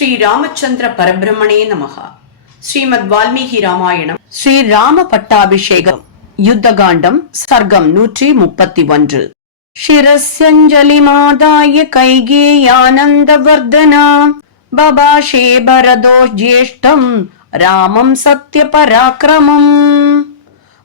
ஸ்ரீ ராமச்சந்திர பரபிரமணே நமகா. ஸ்ரீமத் வால்மீகி ராமாயணம் ஸ்ரீ ராம பட்டாபிஷேகம் யுத்தகாண்டம் சர்க்கம் நூற்றி முப்பத்தி ஒன்று சிரஸ்யஞ்சலி மாதாய கைகேயானந்த வர்தனா பபாஷே பரதோ ஜேஷ்டம் ராமம் சத்திய பராக்கிரமம்.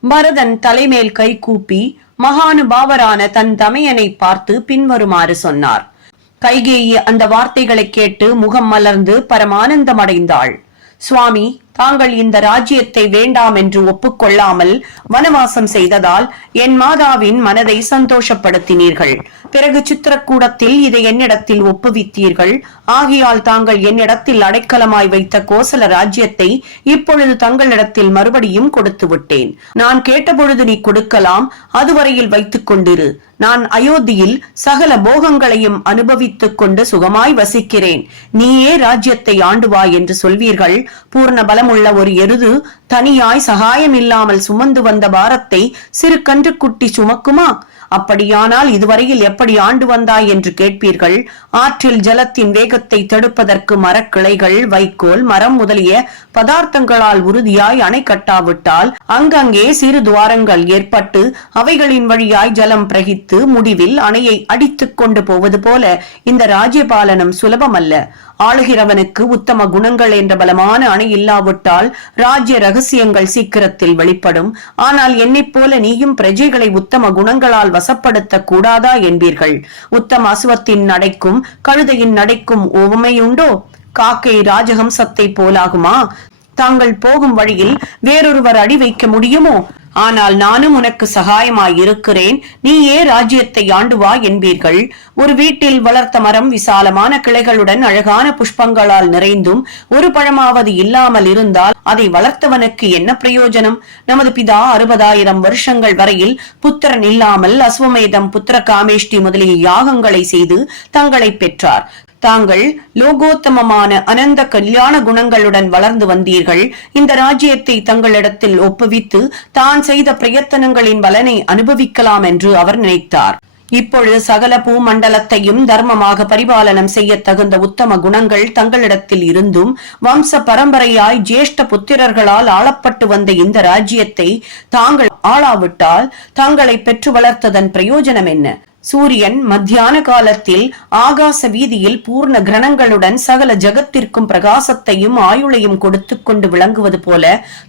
பரதன் தலைமேல் கை கூப்பி மகானுபாவரான தன் தமையனை பார்த்து பின்வருமாறு சொன்னார். கைகேயி அந்த வார்த்தைகளை கேட்டு முகம் மலர்ந்து பரமானந்தம் அடைந்தாள் சுவாமி தாங்கள் இந்த ராஜ்யத்தை வேண்டாம் என்று ஒப்புக்கொள்ளாமல் வனவாசம் செய்ததால் என் மாதாவின் மனதை சந்தோஷப்படுத்தினீர்கள். பிறகு சித்திரக்கூடத்தில் இதை என்னிடத்தில் ஒப்புவித்தீர்கள். ஆகையால் தாங்கள் என்னிடத்தில் அடைக்கலமாய் வைத்த கோசல ராஜ்யத்தை இப்பொழுது தங்களிடத்தில் மறுபடியும் கொடுத்து விட்டேன். நான் கேட்டபொழுது நீ கொடுக்கலாம் அதுவரையில் வைத்துக் கொண்டிரு. நான் அயோத்தியில் சகல போகங்களையும் அனுபவித்துக் கொண்டு சுகமாய் வசிக்கிறேன். நீயே ராஜ்யத்தை ஆண்டுவாய் என்று சொல்வீர்கள். பூர்ண பலம் பலமுள்ள ஒரு எருது தனியாய் சகாயம் இல்லாமல் சுமந்து வந்த பாரத்தை சிறு கன்று குட்டி சுமக்குமா? அப்படியானால் இதுவரையில் எப்படி ஆண்டு வந்தாய் என்று கேட்பீர்கள். ஆற்றில் ஜலத்தின் வேகத்தை தடுப்பதற்கு மரக்கிளைகள் வைக்கோல் மரம் முதலிய பதார்த்தங்களால் உறுதியாய் அணை கட்டாவிட்டால் அங்கங்கே சிறு துவாரங்கள் ஏற்பட்டு அவைகளின் வழியாய் ஜலம் பிரகித்து முடிவில் அணையை அடித்துக் கொண்டு போவது போல இந்த ராஜ்யபாலனம் சுலபமல்ல. ஆளுகிறவனுக்கு உத்தம குணங்கள் என்ற பலமான அணை இல்லாவிட்டால் ராஜ்ய ரகசியங்கள் சீக்கிரத்தில் வெளிப்படும். ஆனால் என்னைப் போல நீயும் பிரஜைகளை உத்தம குணங்களால் வசப்படுத்த கூடாதா என்பீர்கள். உத்தம அசுவத்தின் நடைக்கும் கழுதையின் நடைக்கும் ஓவமையுண்டோ காக்கை ராஜஹம்சத்தை போலாகுமா? தாங்கள் போகும் வழியில் வேறொருவர் அடி வைக்க முடியுமோ? ஆனால் நானும் உனக்கு சகாயமாய் இருக்கிறேன் நீயே ராஜ்யத்தை ஆண்டுவா என்பீர்கள். ஒரு வீட்டில் வளர்த்த மரம் விசாலமான கிளைகளுடன் அழகான புஷ்பங்களால் நிறைந்தும் ஒரு பழமாவது இல்லாமல் இருந்தால் அதை வளர்த்தவனுக்கு என்ன பிரயோஜனம்? நமது பிதா அறுபதாயிரம் வருஷங்கள் வரையில் புத்திரன் இல்லாமல் அஸ்வமேதம் புத்திர காமேஷ்டி முதலிய யாகங்களை செய்து தங்களை பெற்றார். தாங்கள் லோகோத்தமமான அனந்த கல்யாண குணங்களுடன் வளர்ந்து வந்தீர்கள். இந்த ராஜ்யத்தை தங்களிடத்தில் ஒப்புவித்து தான் செய்த பிரயத்தனங்களின் பலனை அனுபவிக்கலாம் என்று அவர் நினைத்தார். இப்பொழுது சகல பூமண்டலத்தையும் தர்மமாக பரிபாலனம் செய்ய தகுந்த உத்தம குணங்கள் தங்களிடத்தில் இருந்தும் வம்ச பரம்பரையாய் ஜேஷ்ட புத்திரர்களால் ஆளப்பட்டு வந்த இந்த ராஜ்யத்தை தாங்கள் ஆளாவிட்டால் தங்களை பெற்று வளர்த்ததன் பிரயோஜனம் என்ன? சூரியன் மத்தியான காலத்தில் ஆகாச வீதியில் பூர்ண கிரணங்களுடன் சகல ஜகத்திற்கும் பிரகாசத்தையும் ஆயுளையும் கொடுத்து கொண்டு விளங்குவது போல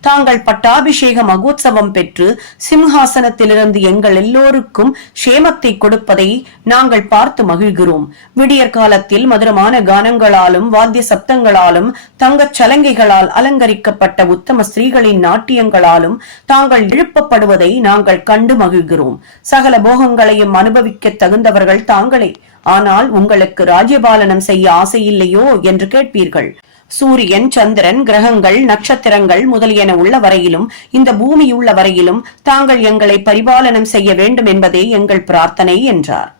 தாங்கள் பட்டாபிஷேக மகோத்சவம் பெற்று சிம்ஹாசனத்திலிருந்து எங்கள் எல்லோருக்கும் சேமத்தை கொடுப்பதை நாங்கள் பார்த்து மகிழ்கிறோம். விடியற் காலத்தில் மதுரமான கானங்களாலும் வாத்திய சப்தங்களாலும் தங்கச் சலங்கைகளால் அலங்கரிக்கப்பட்ட உத்தம ஸ்திரீகளின் நாட்டியங்களாலும் தாங்கள் எழுப்பப்படுவதை நாங்கள் கண்டு மகிழ்கிறோம். சகல போகங்களையும் அனுபவிக்க தகுந்தவர்கள் தாங்களே. ஆனால் உங்களுக்கு ராஜ்யபாலனம் செய்ய ஆசை இல்லையோ என்று கேட்பீர்கள். சூரியன் சந்திரன் கிரகங்கள் நட்சத்திரங்கள் முதலியன உள்ள வரையிலும் இந்த பூமி உள்ள வரையிலும் தாங்கள் எங்களை பரிபாலனம் செய்ய வேண்டும் என்பதே எங்கள் பிரார்த்தனை என்றார்.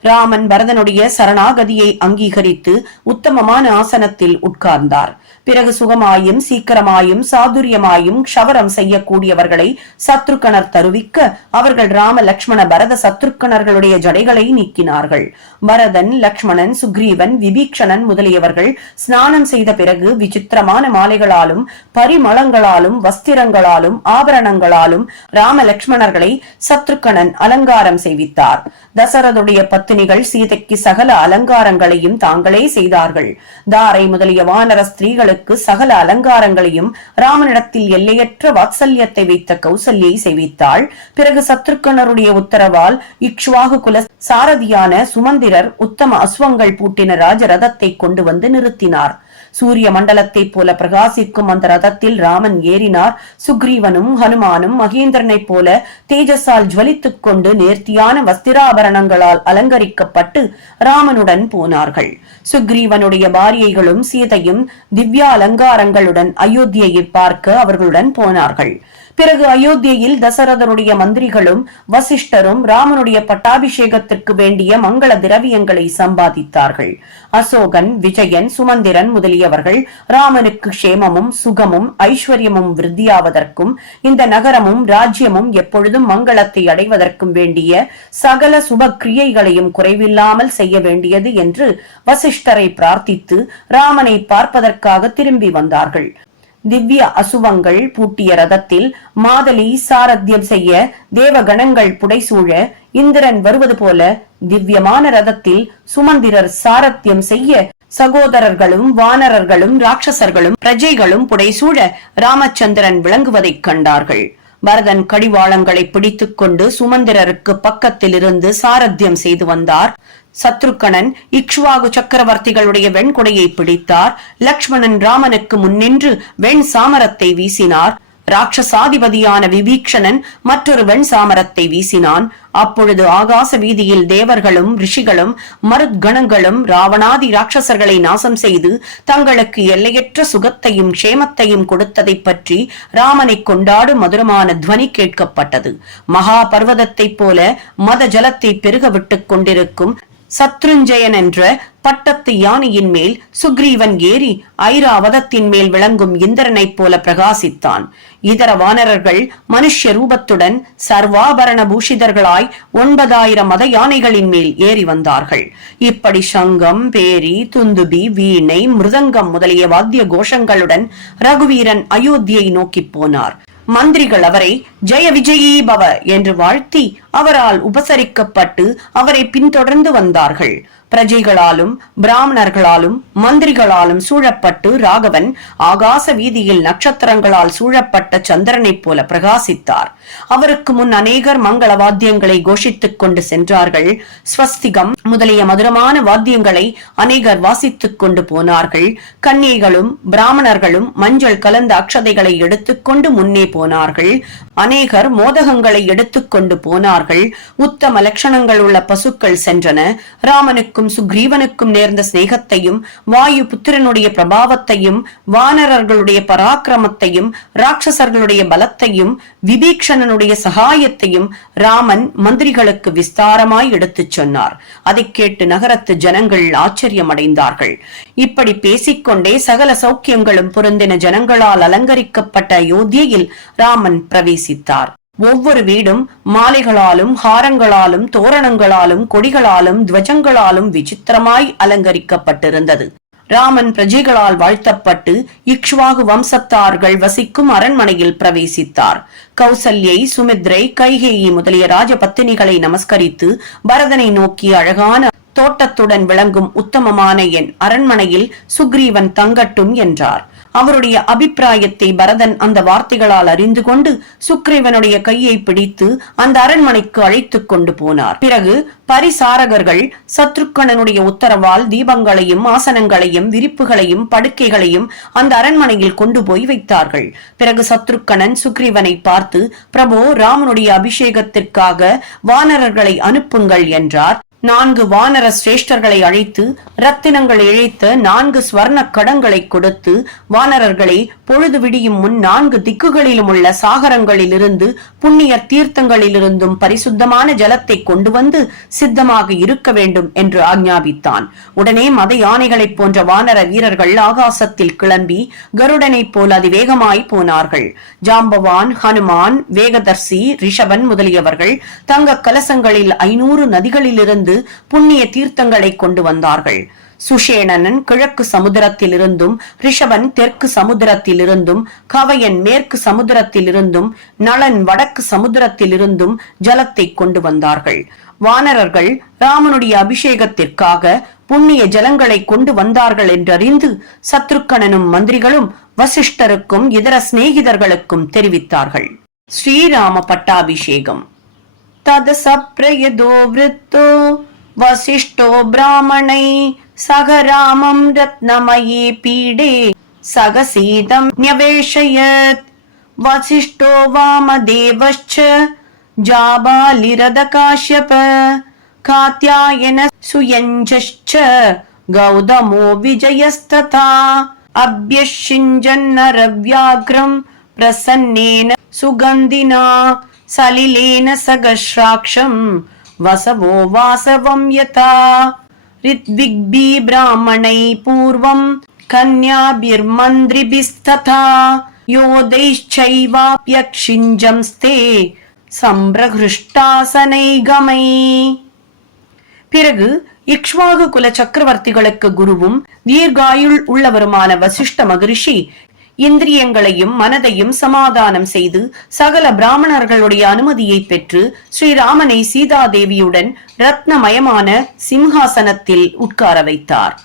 ராமன் பரதனுடைய சரணாகதியை அங்கீகரித்து உத்தமமான ஆசனத்தில் உட்கார்ந்தார். பிறகு சுகமாயும் சீக்கிரமாயும் சாதுரியமாயும் க்ஷவரம் செய்யக்கூடியவர்களை சத்ருக்கணர் தருவிக்க அவர்கள் ராம லக்ஷ்மண பரத சத்ருக்கணர்களுடைய ஜடைகளை நீக்கினார்கள். பரதன் லக்ஷ்மணன் சுக்ரீவன் விபீக்ஷணன் முதலியவர்கள் ஸ்நானம் செய்த பிறகு விசித்திரமான மாலைகளாலும் பரிமளங்களாலும் வஸ்திரங்களாலும் ஆபரணங்களாலும் ராம லக்ஷ்மணர்களை சத்ருக்கணன் அலங்காரம் செய்வித்தார். தசரதுடைய பத்தினிகள் சீதைக்கு சகல அலங்காரங்களையும் தாங்களே செய்தார்கள். தாரை முதலிய வானர ஸ்திரீகளுக்கு சகல அலங்காரங்களையும் ராமனிடத்தில் எல்லையற்ற வாத்சல்யத்தை வைத்த கௌசல்யை செய்வித்தாள். பிறகு சத்ருக்கனருடைய உத்தரவால் இக்ஷ்வாகு குல சாரதியான சுமந்திரர் உத்தம அஸ்வங்கள் பூட்டின ராஜரதத்தை கொண்டு வந்து நிறுத்தினார். சூரிய மண்டலத்தைப் போல பிரகாசிக்கும் அந்த ரதத்தில் ராமன் ஏறினார். சுக்ரீவனும் ஹனுமானும் மகேந்திரனைப் போல தேஜஸால் ஜுவலித்துக் கொண்டு நேர்த்தியான வஸ்திராபரணங்களால் அலங்கரிக்கப்பட்டு ராமனுடன் போனார்கள். சுக்ரீவனுடைய பாரியைகளும் சீதையும் திவ்யா அலங்காரங்களுடன் அயோத்தியை பார்க்க அவர்களுடன் போனார்கள். பிறகு அயோத்தியில் தசரதனுடைய மந்திரிகளும் வசிஷ்டரும் ராமனுடைய பட்டாபிஷேகத்திற்கு வேண்டிய மங்கள திரவியங்களை சம்பாதித்தார்கள். அசோகன் விஜயன் சுமந்திரன் முதலியவர்கள் ராமனுக்கு க்ஷேமமும் சுகமும் ஐஸ்வர்யமும் விருத்தியாவதற்கும் இந்த நகரமும் ராஜ்யமும் எப்பொழுதும் மங்களத்தை அடைவதற்கும் வேண்டிய சகல சுப கிரியைகளையும் குறைவில்லாமல் செய்ய வேண்டியது என்று வசிஷ்டரை பிரார்த்தித்து ராமனை பார்ப்பதற்காக திரும்பி வந்தார்கள். திவ்ய அசுவங்கள் பூட்டிய ரதத்தில் மாதலி சாரத்தியம் செய்ய தேவகணங்கள் புடைசூழ இந்திரன் வருவது போல திவ்யமான ரதத்தில் சுமந்திரர் சாரத்தியம் செய்ய சகோதரர்களும் வானரர்களும் ராட்சசர்களும் பிரஜைகளும் புடைசூழ ராமச்சந்திரன் விளங்குவதைக் கண்டார்கள். பரதன் கடிவாளங்களை பிடித்துக் கொண்டு சுமந்திரருக்கு பக்கத்தில் இருந்து சாரத்தியம் செய்து வந்தார். சத்ருக்கணன் இக்ஷ்வாகு சக்கரவர்த்திகளுடைய வெண்கொடையை பிடித்தார். லக்ஷ்மணன் ராமனுக்கு முன்னின்று வெண் சாமரத்தை வீசினார். ராட்சசாதிபதியான விபீக்ஷணன் மற்றொரு வெண் சாமரத்தை வீசினான். அப்பொழுது ஆகாச வீதியில் தேவர்களும் ரிஷிகளும் மருத்கணங்களும் ராவணாதி ராட்சசர்களை நாசம் செய்து தங்களுக்கு எல்லையற்ற சுகத்தையும் க்ஷேமத்தையும் கொடுத்ததைப் பற்றி ராமனை கொண்டாடு மதுரமான துவனி கேட்கப்பட்டது. மகா பர்வதத்தைப் போல மத ஜலத்தை பெருக விட்டுக் கொண்டிருக்கும் சத்ருஞ்சயன் என்ற பட்டத்து யானையின் மேல் சுக்ரீவன் ஏறி ஐராவதத்தின் மேல் விளங்கும் இந்திரனைப் போல பிரகாசித்தான். இதர வானரர்கள் மனுஷ்ய ரூபத்துடன் சர்வாபரண பூஷிதர்களாய் ஒன்பதாயிரம் மத யானைகளின் மேல் ஏறி வந்தார்கள். இப்படி சங்கம் பேரி துந்துபி வீணை மிருதங்கம் முதலிய வாத்திய கோஷங்களுடன் ரகுவீரன் அயோத்தியை நோக்கிப் போனார். மந்திரிகள் அவரை ஜெய விஜயீ பவ என்று வாழ்த்தி அவரால் உபசரிக்கப்பட்டு அவரை பின்தொடர்ந்து வந்தார்கள். பிரஜைகளாலும் பிராமணர்களாலும் மந்திரிகளாலும் சூழப்பட்டு ராகவன் ஆகாச வீதியில் நட்சத்திரங்களால் சூழப்பட்ட சந்திரனைப் போல பிரகாசித்தார். அவருக்கு முன் அநேகர் மங்கள வாத்தியங்களை கோஷித்துக் கொண்டு சென்றார்கள். ஸ்வஸ்திகம் முதலிய மதுரமான வாத்தியங்களை அநேகர் வாசித்துக் கொண்டு போனார்கள். கன்னிகைகளும் பிராமணர்களும் மஞ்சள் கலந்த அக்ஷதைகளை எடுத்துக்கொண்டு முன்னே போனார்கள். அநேகர் மோதகங்களை எடுத்துக்கொண்டு போனார்கள். உத்தம லட்சணங்கள் உள்ள பசுக்கள் சென்றன. ராமனுக்கும் சுக்ரீவனுக்கும் நேர்ந்த சிநேகத்தையும் வாயு புத்திரனுடைய பிரபாவத்தையும் வானரர்களுடைய பராக்கிரமத்தையும் ராட்சசர்களுடைய பலத்தையும் விபீக்ஷணனுடைய சகாயத்தையும் ராமன் மந்திரிகளுக்கு விஸ்தாரமாய் எடுத்துச் சொன்னார். அதை கேட்டு நகரத்து ஜனங்கள் ஆச்சரியமடைந்தார்கள். இப்படி பேசிக்கொண்டே சகல சௌக்கியங்களும் பொருந்தின ஜனங்களால் அலங்கரிக்கப்பட்ட அயோத்தியில் ராமன் பிரவேசித்தார். ஒவ்வொரு வீடும் மாலைகளாலும் ஹாரங்களாலும் தோரணங்களாலும் கொடிகளாலும் துவஜங்களாலும் விசித்திரமாய் அலங்கரிக்கப்பட்டிருந்தது. ராமன் பிரஜைகளால் வாழ்த்தப்பட்டு இக்ஷ்வாகு வம்சத்தார்கள் வசிக்கும் அரண்மனையில் பிரவேசித்தார். கௌசல்யை சுமித்ரை கைகேயி முதலிய ராஜபத்தினிகளை நமஸ்கரித்து பரதனை நோக்கி அழகான தோட்டத்துடன் விளங்கும் உத்தமமான என் அரண்மனையில் சுக்ரீவன் தங்கட்டும் என்றார். அவருடைய அபிப்பிராயத்தை பரதன் அந்த வார்த்தைகளால் அறிந்து கொண்டு சுக்ரீவனுடைய கையை பிடித்து அந்த அரண்மனைக்கு அழைத்துக் கொண்டு போனார். பிறகு பரிசாரகர்கள் சத்ருக்கணனுடைய உத்தரவால் தீபங்களையும் ஆசனங்களையும் விரிப்புகளையும் படுக்கைகளையும் அந்த அரண்மனையில் கொண்டு போய் வைத்தார்கள். பிறகு சத்ருக்கணன் சுக்ரீவனை பார்த்து பிரபு ராமனுடைய அபிஷேகத்திற்காக வானரர்களை அனுப்புங்கள் என்றார். நான்கு வானர சிரேஷ்டர்களை அழைத்து ரத்தினங்கள் இழைத்த நான்கு ஸ்வர்ண கடங்களை கொடுத்து வானரர்களை பொழுது விடியும் முன் நான்கு திக்குகளிலும் உள்ள சாகரங்களிலிருந்து புண்ணிய தீர்த்தங்களிலிருந்தும் பரிசுத்தமான ஜலத்தை கொண்டு வந்து சித்தமாக இருக்க வேண்டும் என்று ஆக்ஞாபித்தான் உடனே மத யானைகளைப் போன்ற வானர வீரர்கள் ஆகாசத்தில் கிளம்பி கருடனைப் போல் அதிவேகமாய் போனார்கள். ஜாம்பவான் ஹனுமான் வேகதர்சி ரிஷபன் முதலியவர்கள் தங்க கலசங்களில் ஐநூறு நதிகளிலிருந்து புண்ணிய தீர்த்தங்களை கொண்டு வந்தார்கள். சுஷேணனன் கிழக்கு சமுதிரத்திலிருந்தும் ரிஷவன் தெற்கு சமுதிரத்திலிருந்தும் கவையன் மேற்கு சமுதிரத்திலிருந்தும் நளன் வடக்கு சமுதிரத்திலிருந்தும் ஜலத்தை கொண்டு வந்தார்கள். வானரர்கள் ராமனுடைய அபிஷேகத்திற்காக புண்ணிய ஜலங்களை கொண்டு வந்தார்கள் என்றறிந்து சத்ருக்கணனும் மந்திரிகளும் வசிஷ்டருக்கும் இதர சிநேகிதர்களுக்கும் தெரிவித்தார்கள். ஸ்ரீராம பட்டாபிஷேகம். தத விருத்தோ வசிஷ்டோ பிராமணை सह रामं रत्नमये पीडे सगसीदं न्यवेशयत्। वसिष्ठो वामदेवश्च जाबालिरदकाश्यप कात्यायन सुयञ्जश्च गौतमो विजयस्तथा। अभ्यषिञ्जन्नरव्याघ्रम् प्रसन्नेन सुगन्धिना सलिलेन सगश्राक्षम् वसवो वासवं यथा ऋत्विग्भि ब्राह्मणै पूर्वम् कन्याभिर्मन्त्रिभिस्तथा योदैश्चैवाप्यक्षिञ्जंस्ते சம்பிரகிருஷ்டாசனைகமை பிறகு இக்ஷ்வாகு குல சக்கரவர்த்திகளுக்கு குருவும் தீர்காயுள் உள்ளவருமான வசிஷ்ட மகரிஷி இந்திரியங்களையும் மனதையும் சமாதானம் செய்து சகல பிராமணர்களுடைய அனுமதியை பெற்று ஸ்ரீராமனை சீதாதேவியுடன் ரத்னமயமான சிம்ஹாசனத்தில் உட்கார வைத்தார்.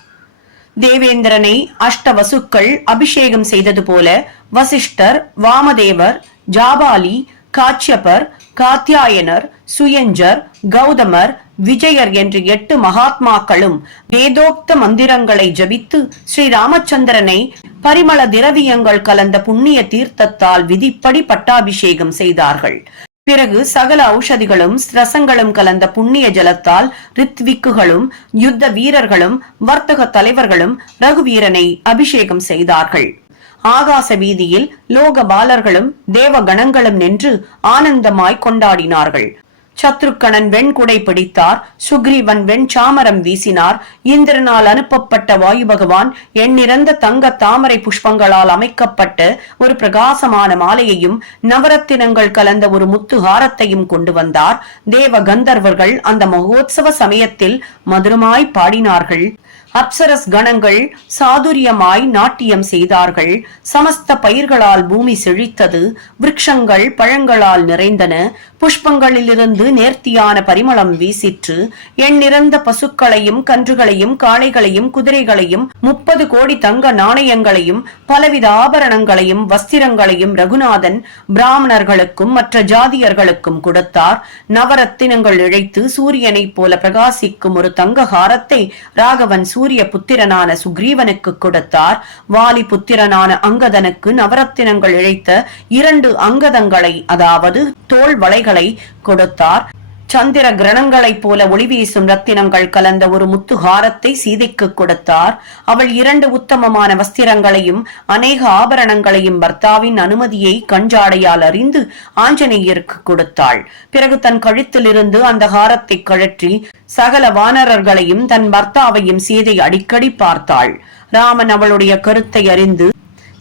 தேவேந்திரனை அஷ்டவசுக்கள் அபிஷேகம் செய்தது போல வசிஷ்டர் வாமதேவர் ஜாபாலி காச்சியபர் காத்தியாயனர் சுயஞ்சர் கௌதமர் விஜயர் என்று எட்டு மகாத்மாக்களும் வேதோக்த மந்திரங்களை ஜபித்து ஸ்ரீ ராமச்சந்திரனை பரிமள திரவியங்கள் கலந்த புண்ணிய தீர்த்தத்தால் விதிப்படி பட்டாபிஷேகம் செய்தார்கள். பிறகு சகல ஔஷதிகளும் ரசங்களும் கலந்த புண்ணிய ஜலத்தால் ரித்விக்குகளும் யுத்த வீரர்களும் வர்த்தக தலைவர்களும் ரகுவீரனை அபிஷேகம் செய்தார்கள். ஆகாச வீதியில் லோக பாலர்களும் தேவ கணங்களும் நின்று ஆனந்தமாய் கொண்டாடினார்கள். சத்ருக்கணன் வெண்குடை பிடித்தார் சுக்ரீவன் வெண்சாமரம் வீசினார் இந்திரனால் அனுப்பப்பட்ட வாயு பகவான் எண்ணிறந்த தங்க தாமரை புஷ்பங்களால் அமைக்கப்பட்ட ஒரு பிரகாசமான மாலையையும் நவரத்தினங்கள் கலந்த ஒரு முத்து ஹாரத்தையும் கொண்டு வந்தார். தேவ கந்தர்வர்கள் அந்த மகோத்சவ சமயத்தில் மதுரமாய் பாடினார்கள். அப்சரஸ் கணங்கள் சாதுரியமாய் நாட்டியம் செய்தார்கள். சமஸ்த பயிர்களால் பூமி செழித்தது. விருட்சங்கள் பழங்களால் நிறைந்தன. புஷ்பங்களிலிருந்து நேர்த்தியான பரிமளம் வீசிற்று. எண்ணிறந்த பசுக்களையும் கன்றுகளையும் காளைகளையும் குதிரைகளையும் முப்பது கோடி தங்க நாணயங்களையும் பலவித ஆபரணங்களையும் வஸ்திரங்களையும் ரகுநாதன் பிராமணர்களுக்கும் மற்ற ஜாதியர்களுக்கும் கொடுத்தார். நவரத்தினங்கள் இழைத்து சூரியனைப் போல பிரகாசிக்கும் ஒரு தங்க ஹாரத்தை ராகவன் சூரிய புத்திரனான சுக்ரீவனுக்கு கொடுத்தார். வாலி புத்திரனான அங்கதனுக்கு நவரத்தினங்கள் இழைத்த இரண்டு அங்கதங்களை அதாவது தோல் வளைகளை கொடுத்தார். சந்திர கிரணங்களைப் போல ஒளி வீசும் ரத்தினங்கள் கலந்த ஒரு முத்துஹாரத்தை சீதைக்கு கொடுத்தார். அவள் இரண்டு உத்தமமான வஸ்திரங்களையும் அநேக ஆபரணங்களையும் பர்த்தாவின் அனுமதியை கஞ்சாடையால் அறிந்து ஆஞ்சநேயருக்கு கொடுத்தாள். பிறகு தன் கழுத்திலிருந்து அந்த ஹாரத்தை கழற்றி சகல வானரர்களையும் தன் பர்த்தாவையும் சீதை அடிக்கடி பார்த்தாள். ராமன் அவளுடைய கருத்தை அறிந்து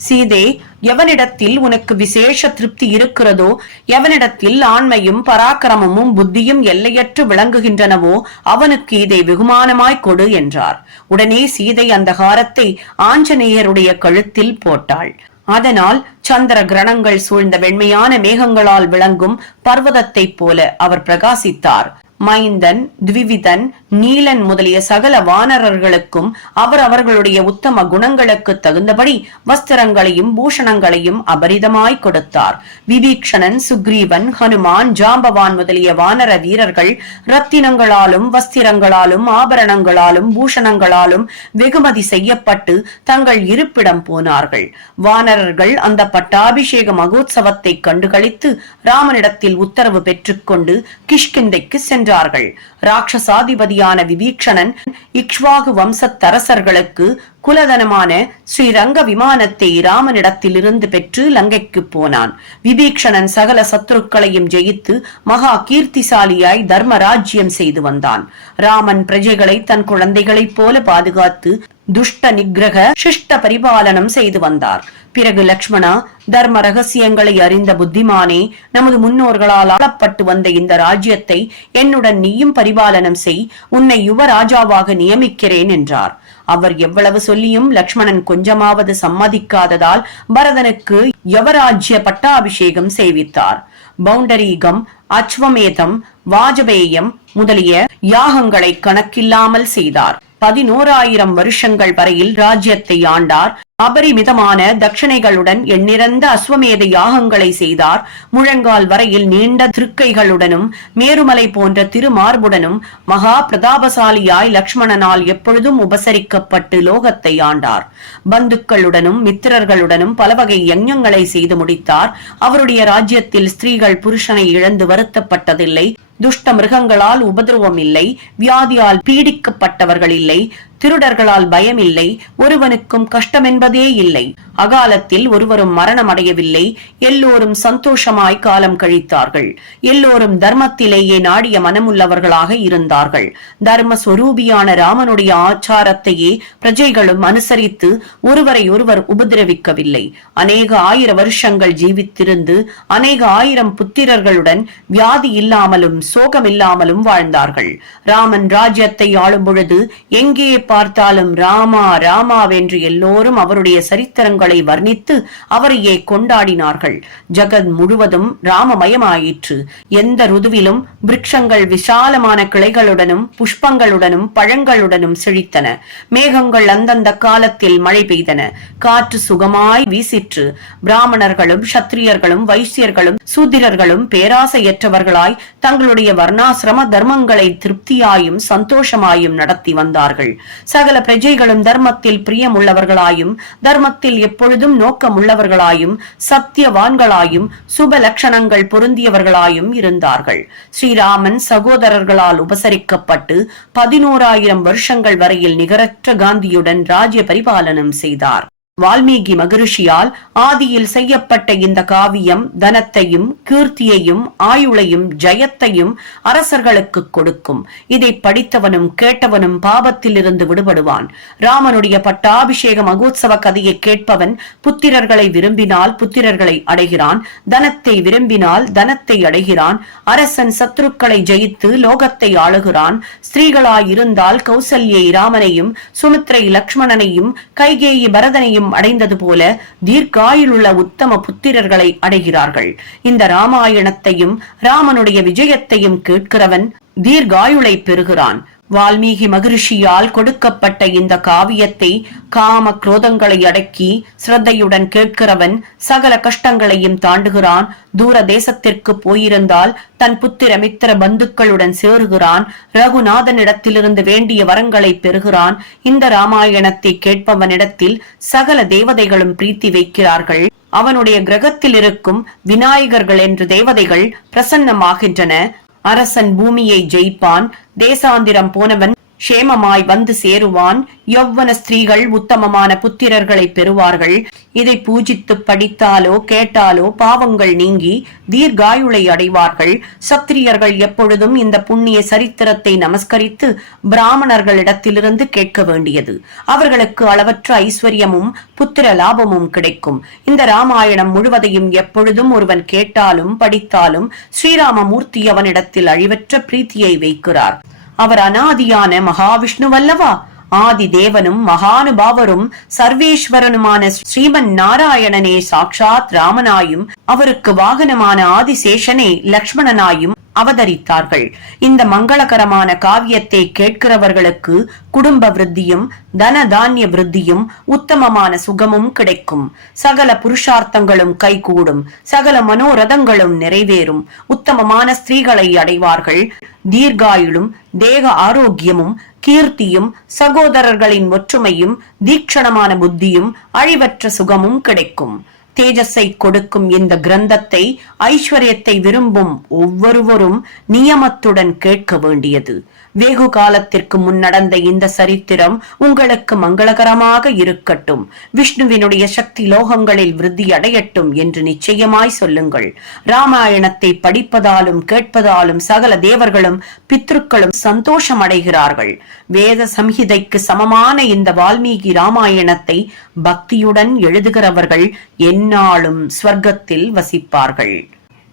சீதே எவனிடத்தில் உனக்கு விசேஷ திருப்தி இருக்கிறதோ எவனிடத்தில் ஆண்மையும் பராக்கிரமமும் புத்தியும் எல்லையற்று விளங்குகின்றனவோ அவனுக்கு இதை வெகுமானமாய் கொடு என்றார். உடனே சீதை அந்த ஹாரத்தை ஆஞ்சநேயருடைய கழுத்தில் போட்டாள். அதனால் சந்திர கிரணங்கள் சூழ்ந்த வெண்மையான மேகங்களால் விளங்கும் பர்வதத்தைப் போல அவர் பிரகாசித்தார். மைந்தன் த்விவிதன் நீலன் முதலிய சகல வானரர்களுக்கும் அவர் அவர்களுடைய உத்தம குணங்களுக்கு தகுந்தபடி வஸ்திரங்களையும் பூஷணங்களையும் அபரிதமாய் கொடுத்தார். விபீக்ஷணன் சுக்ரீவன் ஹனுமான் ஜாம்பவான் முதலிய வானர வீரர்கள் ரத்தினங்களாலும் வஸ்திரங்களாலும் ஆபரணங்களாலும் பூஷணங்களாலும் வெகுமதி செய்யப்பட்டு தங்கள் இருப்பிடம் போனார்கள். வானரர்கள் அந்த பட்டாபிஷேக மகோத்சவத்தை கண்டுகளித்து ராமனிடத்தில் உத்தரவு பெற்றுக்கொண்டு கிஷ்கிந்தைக்கு சென்றார்கள் ராட்சசாதிபதியான விபீக்ஷணன் இக்ஷ்வாகு வம்சத்தரசர்களுக்கு குலதனமான ஸ்ரீரங்க விமானத்தை ராமனிடத்திலிருந்து பெற்று லங்கைக்கு போனான். விபீக்ஷணன் சகல சத்துருக்களையும் ஜெயித்து மகா கீர்த்திசாலியாய் தர்ம ராஜ்யம் செய்து வந்தான். ராமன் பிரஜைகளை தன் குழந்தைகளைப் போல பாதுகாத்து துஷ்ட நிகிரக சிஷ்ட பரிபாலனம் செய்து வந்தார். பிறகு லக்ஷ்மணா தர்ம ரகசியங்களை அறிந்த புத்திமானே நமது முன்னோர்களால் ஆளப்பட்டு வந்த இந்த ராஜ்யத்தை என்னுடன் நீயும் பரிபாலனம் செய் உன்னை யுவராஜாவாக நியமிக்கிறேன் என்றார். அவர் எவ்வளவு சொல்லியும் லக்ஷ்மணன் கொஞ்சமாவது சம்மதிக்காததால் பரதனுக்கு யவராஜ்ய பட்டாபிஷேகம் செய்வித்தார். பவுண்டரீகம் அச்வமேதம் வாஜபேயம் முதலிய யாகங்களை கணக்கில்லாமல் செய்தார். பதினோராயிரம் வருஷங்கள் வரையில் ராஜ்யத்தை ஆண்டார். அபரிமிதமான தட்சணைகளுடன் எண்ணிறந்த அஸ்வமேத யாகங்களை செய்தார். முழங்கால் வரையில் நீண்ட திருக்கைகளுடனும் மேருமலை போன்ற திருமார்புடனும் மகா பிரதாபசாலியாய் லக்ஷ்மணனால் எப்பொழுதும் உபசரிக்கப்பட்டு லோகத்தை ஆண்டார். பந்துக்களுடனும் மித்திரர்களுடனும் பலவகை யஞ்ஞங்களை செய்து முடித்தார். அவருடைய ராஜ்யத்தில் ஸ்திரீகள் புருஷனை இழந்து வருத்தப்பட்டதில்லை. துஷ்ட மிருகங்களால் உபதிரவம் இல்லை வியாதியால் பீடிக்கப்பட்டவர்கள் இல்லை திருடர்களால் பயம் இல்லை ஒருவனுக்கும் கஷ்டம் என்பதே இல்லை. அகாலத்தில் ஒருவரும் மரணம் அடையவில்லை எல்லோரும் சந்தோஷமாய் காலம் கழித்தார்கள். எல்லோரும் தர்மத்திலேயே நாடிய மனமுள்ளவர்களாக இருந்தார்கள். தர்ம சொரூபியான ராமனுடைய ஆச்சாரத்தையே பிரஜைகளும் அனுசரித்து ஒருவரை ஒருவர் உபதிரவிக்கவில்லை. அநேக ஆயிர வருஷங்கள் ஜீவித்திருந்து அநேக ஆயிரம் புத்திரர்களுடன் வியாதி இல்லாமலும் சோகமில்லாமலும் வாழ்ந்தார்கள். ராமன் ராஜ்யத்தை ஆளும் பொழுது எங்கே பார்த்தாலும் ராமா ராமா ராமாவென்று எல்லோரும் அவருடைய சரித்திரங்களை வர்ணித்து அவரையே கொண்டாடினார்கள். ஜகத் முழுவதும் ராமமயமாயிற்று. எந்த ருதுவிலும் விருட்சங்கள் விசாலமான கிளைகளுடனும் புஷ்பங்களுடனும் பழங்களுடனும் செழித்தன. மேகங்கள் அந்தந்த காலத்தில் மழை பெய்தன. காற்று சுகமாய் வீசிற்று. பிராமணர்களும் சத்திரியர்களும் வைசியர்களும் சூத்திரர்களும் பேராசையற்றவர்களாய் தங்களுடைய வர்ணாசிரம தர்மங்களை திருப்தியாயும் சந்தோஷமாயும் நடத்தி வந்தார்கள். சகல பிரஜைகளும் தர்மத்தில் பிரியமுள்ளவர்களாயும் தர்மத்தில் எப்பொழுதும் நோக்கமுள்ளவர்களாயும் சத்தியவான்களாயும் சுப லட்சணங்கள் பொருந்தியவர்களாயும் இருந்தார்கள். ஸ்ரீராமன் சகோதரர்களால் உபசரிக்கப்பட்டு பதினோராயிரம் வருஷங்கள் வரையில் நிகரற்ற காந்தியுடன் ராஜ்ய பரிபாலனம் செய்தார். வால்மீகி மகரிஷியால் ஆதியில் செய்யப்பட்ட இந்த காவியம் தனத்தையும் கீர்த்தியையும் ஆயுளையும் ஜயத்தையும் அரசர்களுக்கு கொடுக்கும். இதை படித்தவனும் கேட்டவனும் பாபத்திலிருந்து விடுபடுவான். ராமனுடைய பட்டாபிஷேக மகோத்சவ கதையை கேட்பவன் புத்திரர்களை விரும்பினால் புத்திரர்களை அடைகிறான் தனத்தை விரும்பினால் தனத்தை அடைகிறான் அரசன் சத்துருக்களை ஜெயித்து லோகத்தை ஆளுகிறான் ஸ்திரீகளாயிருந்தால் கௌசல்யை ராமனையும் சுமித்ரை லக்ஷ்மணனையும் கைகேயி பரதனையும் அடைந்தது போல தீர்க்காயுள்ள உத்தம புத்திரர்களை அடைகிறார்கள். இந்த ராமாயணத்தையும் ராமனுடைய விஜயத்தையும் கேட்கிறவன் தீர்காயுளை பெறுகிறான். வால்மீகி மகரிஷியால் கொடுக்கப்பட்ட இந்த காவியத்தை காம குரோதங்களை அடக்கி சிரத்தையுடன் கேட்கிறவன் சகல கஷ்டங்களையும் தாண்டுகிறான் தூர தேசத்திற்கு போயிருந்தால் தன் புத்திர மித்திர பந்துக்களுடன் சேருகிறான் ரகுநாதனிடத்திலிருந்து வேண்டிய வரங்களை பெறுகிறான். இந்த ராமாயணத்தை கேட்பவனிடத்தில் சகல தேவதைகளும் பிரீத்தி வைக்கிறார்கள். அவனுடைய கிரகத்தில் இருக்கும் விநாயகர்கள் என்று தேவதைகள் பிரசன்னமாகின்றன. அரசன் பூமியை ஜெயிப்பான். தேசாந்திரம் போனவன் க்ஷேமமாய் வந்து சேருவான். யௌவன ஸ்திரீகள் உத்தமமான புத்திரர்களை பெறுவார்கள். இதை பூஜித்து படித்தாலோ கேட்டாலோ பாவங்கள் நீங்கி தீர்காயுளை அடைவார்கள். சத்திரியர்கள் எப்பொழுதும் இந்த புண்ணிய சரித்திரத்தை நமஸ்கரித்து பிராமணர்களிடத்திலிருந்து கேட்க வேண்டியது. அவர்களுக்கு அளவற்ற ஐஸ்வர்யமும் புத்திர லாபமும் கிடைக்கும். இந்த ராமாயணம் முழுவதையும் எப்பொழுதும் ஒருவன் கேட்டாலும் படித்தாலும் ஸ்ரீராமமூர்த்தி அவனிடத்தில் அழிவற்ற பிரீத்தியை வைக்கிறார். அவர் அனாதியான மகாவிஷ்ணுவல்லவா ஆதி தேவனும் மகானுபாவரும் சர்வேஸ்வரனுமான ஸ்ரீமன் நாராயணனே சாக்ஷாத் ராமனாயும் அவருக்கு வாகனமான ஆதிசேஷனே லக்ஷ்மணனாயும் அவதரித்தார்கள். இந்த மங்களகரமான காவியத்தை கேட்கிறவர்களுக்கு குடும்ப விருத்தியும் தன தானிய விருத்தியும் உத்தமமான சுகமும் கிடைக்கும். சகல புருஷார்த்தங்களும் கைகூடும். சகல மனோரதங்களும் நிறைவேறும். உத்தமமான ஸ்திரீகளை அடைவார்கள். தீர்காயுளும் தேக ஆரோக்கியமும் கீர்த்தியும் சகோதரர்களின் ஒற்றுமையும் தீக்ஷணமான புத்தியும் அழிவற்ற சுகமும் கிடைக்கும். தேஜஸை கொடுக்கும் இந்த கிரந்தத்தை ஐஸ்வர்யத்தை விரும்பும் ஒவ்வொருவரும் நியமத்துடன் கேட்க வேண்டியது. வெகு காலத்திற்கு முன் நடந்த இந்த சரித்திரம் உங்களுக்கு மங்களகரமாக இருக்கட்டும். விஷ்ணுவினுடைய சக்தி லோகங்களில் விருத்தி அடையட்டும் என்று நிச்சயமாய் சொல்லுங்கள். ராமாயணத்தை படிப்பதாலும் கேட்பதாலும் சகல தேவர்களும் பித்ருக்களும் சந்தோஷம் அடைகிறார்கள் வேத சம்ஹிதைக்கு சமமான இந்த வால்மீகி ராமாயணத்தை பக்தியுடன் எழுதுகிறவர்கள் என்ன இந்நாளும் ஸ்வர்க்கத்தில் வசிப்பார்கள்.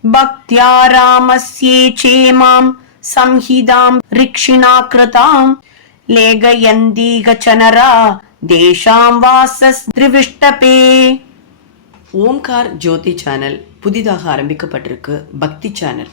பக்தியா ராமஸ்யே சேமாம் சம்ஹிதாம் ரிக்ஷிணாக்கிருதாம் லேகயந்தீகச்சனரா தேஷாம் வாசஸ் திரிவிஷ்டபே. ஓம்கார் ஜோதி சேனல் புதிதாக ஆரம்பிக்கப்பட்டிருக்கு பக்தி சேனல்.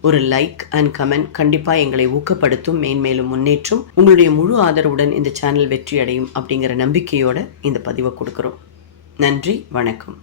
ஒரு லைக் அண்ட் கமெண்ட் கண்டிப்பாக எங்களை ஊக்கப்படுத்தும் மேன்மேலும் முன்னேற்றும். உங்களுடைய முழு ஆதரவுடன் இந்த சேனல் வெற்றி அடையும் அப்படிங்கிற நம்பிக்கையோட இந்த பதிவை கொடுக்குறோம். நன்றி வணக்கம்.